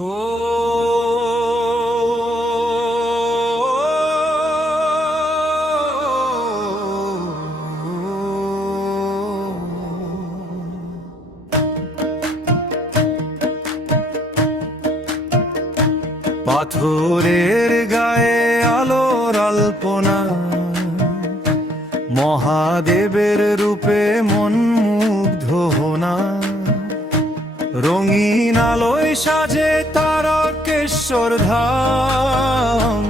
পাথরের গায়ে আলোর আলপনা, মহাদেবের রূপে মন মুগ্ধ হোনা। রঙিন আলোয় সাজে তারকেশ্বর ধাম,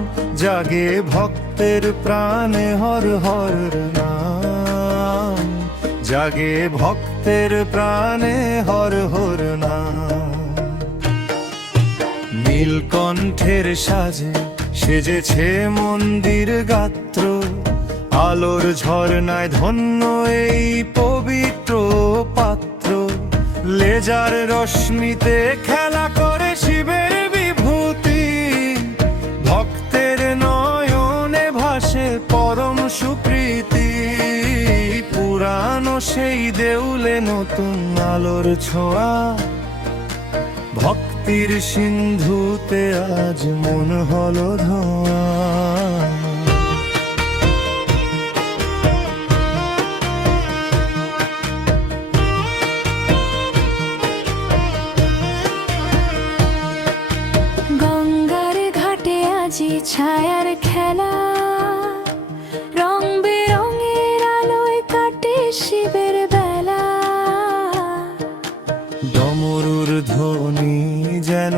জাগে ভক্তের প্রাণে হর হর নাম, জাগে ভক্তের প্রাণে হর হর নাম। নীলকণ্ঠের সাজে সেজেছে মন্দির গাত্র, আলোর ঝর্ণায় ধন্য এই পবিত্র পাত্র। লেজার রশ্মিতে খেলা করে শিবের বিভূতি, ভক্তের নয়নে ভাসে পরম সুপ্রীতি। পুরানো সেই দেউলে নতুন আলোর ছোঁয়া, ভক্তির সিন্ধুতে আজ মন হলো ধোঁয়া। গঙ্গার ঘাটে আজি ছায়ার খেলা, রং বেরঙের আলোয় কাটে শিবের বেলা। ডমরুর ধ্বনি যেন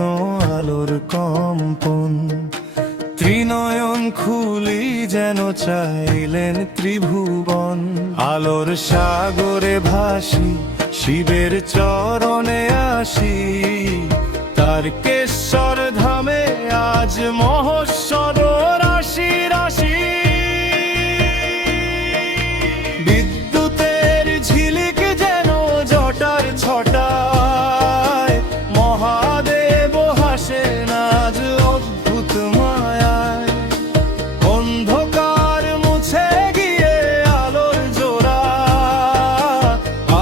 আলোর কম্পন, ত্রিনয়ন খুলি যেন চাইলেন ত্রিভুবন। আলোর সাগরে ভাসি শিবের চরণে আসি, তারকেশ্বর ধামে আজ মহোৎসব রাশি রাশি। বিদ্যুতের ঝিলিক যেন জটার ছটায়, মহাদেব হাসেন আজ অদ্ভুত মায়ায়। অন্ধকার মুছে গিয়ে আলোর জোড়া,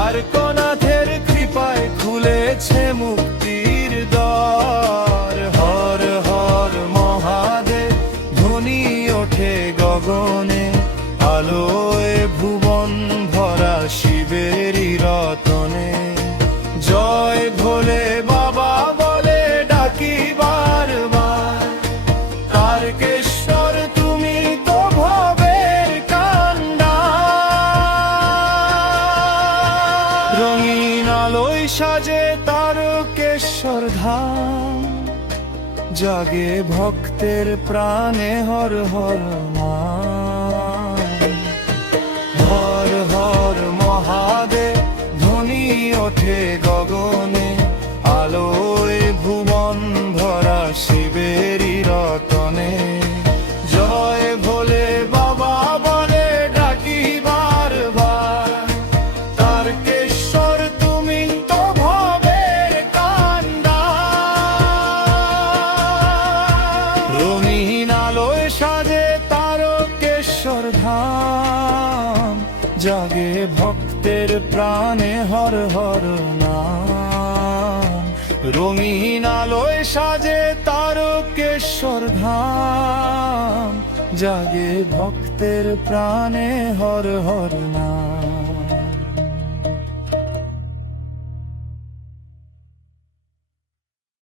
আর্কনাথের কৃপায় খুলেছে মুক্তির দ্বার। হর হর মহাদেব ধ্বনি ওঠে গগনে, আলোয় ভুবন ভরা শিবেরই রতনে। জয় ভোলে বাবা বলে ডাকি বারবার, তারকেশ্বর তুমি তো ভবের কান্ডা। রঙিন আলোয় সাজে তারকেশ্বর ধাম, জাগে ভক্তের প্রাণে হর হর নাম। হর হর মহাদেব ধ্বনি ওঠে গগনে, আলোয় ভুবন ভরা শিবেরই রতনে। জয় ভোলে বাবা বলে ডাকি বারবার, তারকেশ্বর তুমি তো ভবের কান্ডা। রঙিন আলোয় সাজে তারকেশ্বর ধাম, জাগে ভক্তের প্রাণে হর হর নাম। রঙিন আলোয় সাজে তারকেশ্বর ধাম, জাগে ভক্তের প্রাণে হর হর নাম।